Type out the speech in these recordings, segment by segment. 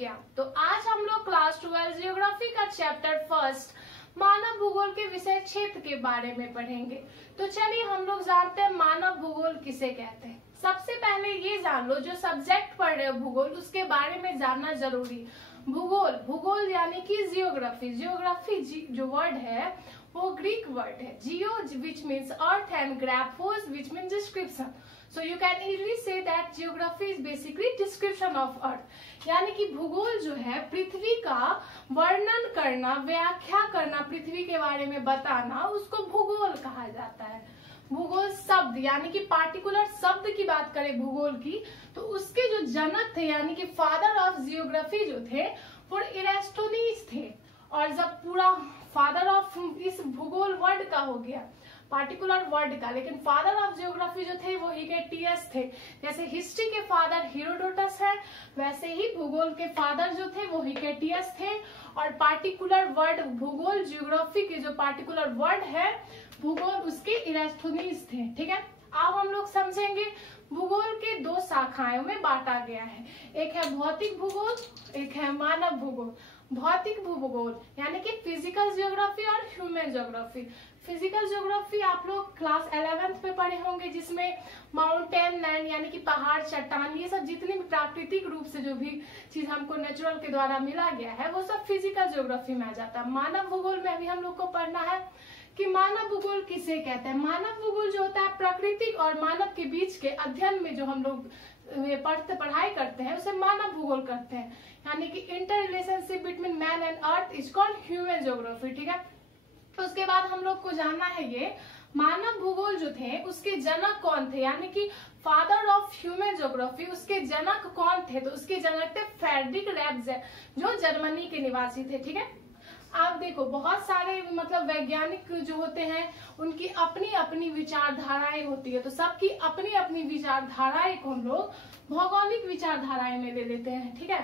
विज्ञान। तो आज हम लोग क्लास 12 जियोग्राफी का चैप्टर फर्स्ट मानव भूगोल के विषय क्षेत्र के बारे में पढ़ेंगे। तो चलिए हम लोग जानते हैं मानव भूगोल किसे कहते हैं। सबसे पहले ये जान लो, जो सब्जेक्ट पढ़ रहे हो भूगोल उसके बारे में जानना जरूरी। भूगोल, भूगोल यानी कि जियोग्राफी। जियोग्राफी जो वर्ड है वो ग्रीक वर्ड है, geo which means earth and graphos which means description. So you can easily say that geography is basically description of earth. यानी कि भूगोल जो है पृथ्वी का वर्णन करना, व्याख्या करना, पृथ्वी के बारे में बताना, उसको भूगोल कहा जाता है। भूगोल शब्द यानी कि पार्टिकुलर शब्द की बात करें भूगोल की, तो उसके जो जनक थे यानी कि फादर ऑफ जियोग्राफी जो थे वो इरास्टोनीज थे। और जब पूरा फादर ऑफ इस भूगोल वर्ड का हो गया, पार्टिकुलर वर्ड का, लेकिन फादर ऑफ जियोग्राफी जो थे वो हिकेटियस थे। जैसे हिस्ट्री के फादर हेरोडोटस है, वैसे ही भूगोल के फादर जो थे वो हिकेटियस थे। और पार्टिकुलर वर्ड भूगोल जियोग्राफी के जो पार्टिकुलर वर्ड है भूगोल उसके इरास्टोनीज थे। ठीक है, अब हम लोग समझेंगे भूगोल के दो शाखाओं में बांटा गया है। एक है भौतिक भूगोल, एक है मानव भूगोल। भौतिक भूगोल यानी कि फिजिकल जियोग्राफी और ह्यूमन जियोग्राफी। फिजिकल जियोग्राफी आप लोग क्लास 11th में पढ़े होंगे, जिसमें माउंटेन लैंड यानी कि पहाड़, चट्टान, ये सब जितनी भी प्राकृतिक रूप से जो भी चीज हमको नेचुरल के द्वारा मिला गया है वो सब फिजिकल जियोग्राफी में आ जाता है। मानव भूगोल में अभी हम लोग को पढ़ना है कि मानव भूगोल किसे कहते हैं। मानव भूगोल जो होता है प्रकृति और मानव के बीच के अध्ययन में जो हम लोग पढ़ाई करते हैं उसे मानव भूगोल करते हैं। यानी कि inter relationship between man and earth is called human geography. ठीक है, तो उसके बाद हम लोग को जानना है ये मानव भूगोल जो थे उसके जनक कौन थे, यानी कि फादर ऑफ ह्यूमन जियोग्राफी उसके जनक कौन थे। तो उसके जनक थे फ्रेडरिक लेब्निज़ जो जर्मनी के निवासी थे। ठीक है, आप देखो बहुत सारे मतलब वैज्ञानिक जो होते हैं उनकी अपनी अपनी विचारधाराएं होती है। तो सबकी अपनी अपनी विचारधाराएं को हम लोग भौगोलिक विचारधाराएं में ले लेते हैं। ठीक है,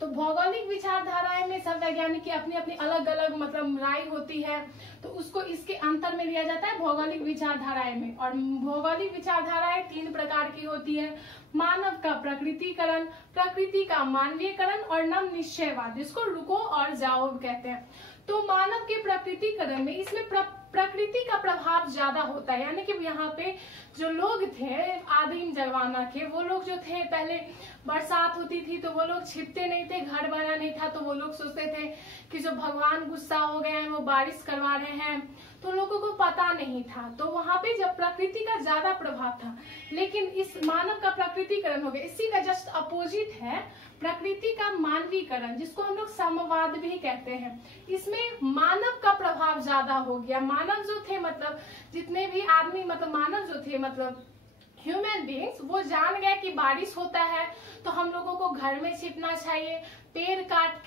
तो भौगोलिक विचारधाराएं में सब वैज्ञानिक की अपनी अपनी अलग अलग मतलब राय होती है, तो उसको इसके अंतर में लिया जाता है भौगोलिक विचारधाराएं में। और भौगोलिक विचारधाराएं 3 प्रकार की होती है, मानव का प्रकृतिकरण, प्रकृति का मानवीयकरण और नव निश्चयवाद, जिसको रुको और जाओ कहते हैं। तो मानव के प्रकृतिकरण में इसमें प्रकृति का प्रभाव ज्यादा होता है। यानी कि यहाँ पे जो लोग थे आदिम जमाना के, वो लोग जो थे पहले बरसात होती थी तो वो लोग छिपते नहीं थे, घर बना नहीं था, तो वो लोग सोचते थे कि जो भगवान गुस्सा हो गए हैं वो बारिश करवा रहे हैं, तो लोगों को पता नहीं था। तो वहां पे जब प्रकृति का ज्यादा प्रभाव था, लेकिन इस मानव का प्रकृतिकरण हो गया। इसी का जस्ट अपोजिट है प्रकृति का मानवीकरण, जिसको हम लोग समवाद भी कहते हैं। इसमें मानव का प्रभाव ज्यादा हो गया। मानव जो थे मतलब जितने भी आदमी मतलब मानव जो थे मतलब ह्यूमन बींग्स, वो जान गए कि बारिश होता है तो हम लोगों को घर में छिपना चाहिए। पेड़ काट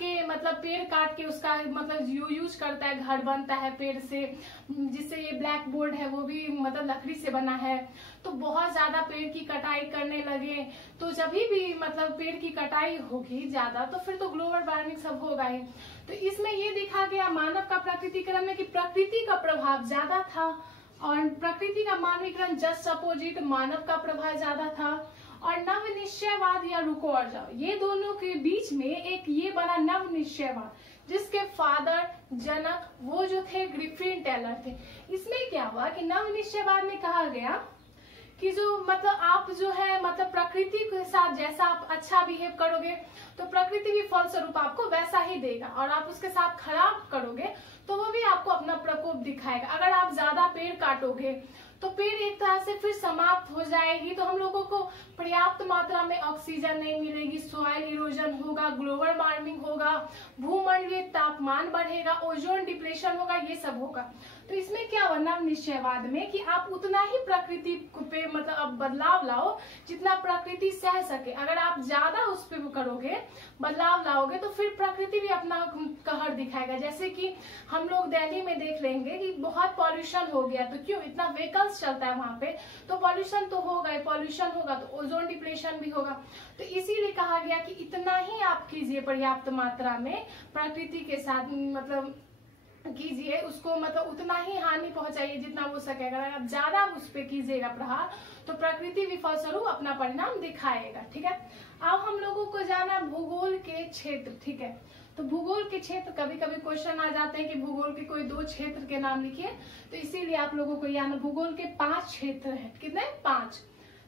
के उसका मतलब यूज करता है, घर बनता है पेड़ से, जिससे ये ब्लैक बोर्ड है वो भी मतलब लकड़ी से बना है। तो बहुत ज्यादा पेड़ की कटाई करने लगे, तो जब भी मतलब पेड़ की कटाई होगी ज्यादा तो फिर तो ग्लोबल वार्मिंग सब होगा ही। तो इसमें ये देखा गया मानव का प्रकृतिकरण में कि प्रकृति का प्रभाव ज्यादा था और प्रकृति का मानवीकरण जस्ट अपोजिट, मानव का प्रभाव ज्यादा था। और नव निश्चयवाद या रुको और जाओ, ये दोनों के बीच में एक ये बना नव निश्चयवाद, जिसके फादर जनक वो जो थे ग्रिफिन टेलर थे। इसमें क्या हुआ कि नव निश्चयवाद में कहा गया कि जो मतलब आप जो है मतलब प्रकृति के साथ जैसा आप अच्छा बिहेव करोगे तो प्रकृति भी फलस्वरूप आपको वैसा ही देगा, और आप उसके साथ खराब करोगे तो वो भी आपको अपना प्रकोप दिखाएगा। अगर आप ज्यादा पेड़ काटोगे तो पेड़ एक तरह से फिर समाप्त हो जाएगी, तो हम लोगों को पर्याप्त मात्रा में ऑक्सीजन नहीं मिलेगी, सॉइल इरोजन होगा, ग्लोबल वार्मिंग होगा, भूमंडलीय तापमान बढ़ेगा, ओजोन डिप्लेशन होगा, ये सब होगा। तो इसमें क्या हुआ नव निश्चयवाद में कि आप उतना ही प्रकृति पे मतलब अब बदलाव लाओ जितना प्रकृति सह सके। अगर आप ज्यादा उस पे करोगे, बदलाव लाओगे, तो फिर प्रकृति भी अपना कहर दिखाएगा। जैसे कि हम लोग दिल्ली में देख लेंगे कि बहुत पॉल्यूशन हो गया, तो क्यों इतना व्हीकल्स चलता है वहां पे, तो पॉल्यूशन तो होगा, पॉल्यूशन होगा तो ओजोन डिप्लेशन भी होगा। तो इसीलिए कहा गया कि इतना ही आप कीजिए पर्याप्त मात्रा में प्रकृति के साथ मतलब कीजिए, उसको मतलब उतना ही हानि पहुंचाइए जितना हो सके। अगर आप ज्यादा उस पर कीजिएगा प्रहार तो प्रकृति भी फलस्वरूप अपना परिणाम दिखाएगा। ठीक है, अब हम लोगों को जाना भूगोल के क्षेत्र। ठीक है, तो भूगोल के क्षेत्र कभी कभी क्वेश्चन आ जाते हैं कि भूगोल के कोई 2 क्षेत्र के नाम लिखिए, तो इसीलिए आप लोगों को याद, भूगोल के 5 क्षेत्र हैं। कितने? 5।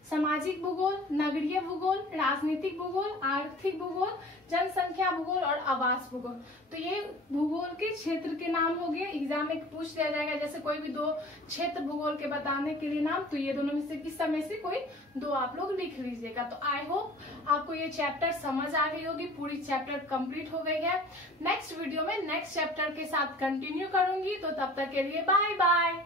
सामाजिक भूगोल, नगरीय भूगोल, राजनीतिक भूगोल, आर्थिक भूगोल, जनसंख्या भूगोल और आवास भूगोल। तो ये भूगोल के क्षेत्र के नाम हो गए। एग्जाम में पूछ दिया जाएगा जैसे कोई भी 2 क्षेत्र भूगोल के बताने के लिए नाम, तो ये दोनों में से किस समय से कोई 2 आप लोग लिख लीजिएगा। तो आई होप आपको ये चैप्टर समझ आ गई होगी, पूरी चैप्टर कंप्लीट हो गई है। नेक्स्ट वीडियो में नेक्स्ट चैप्टर के साथ कंटिन्यू करूंगी, तो तब तक के लिए बाय बाय।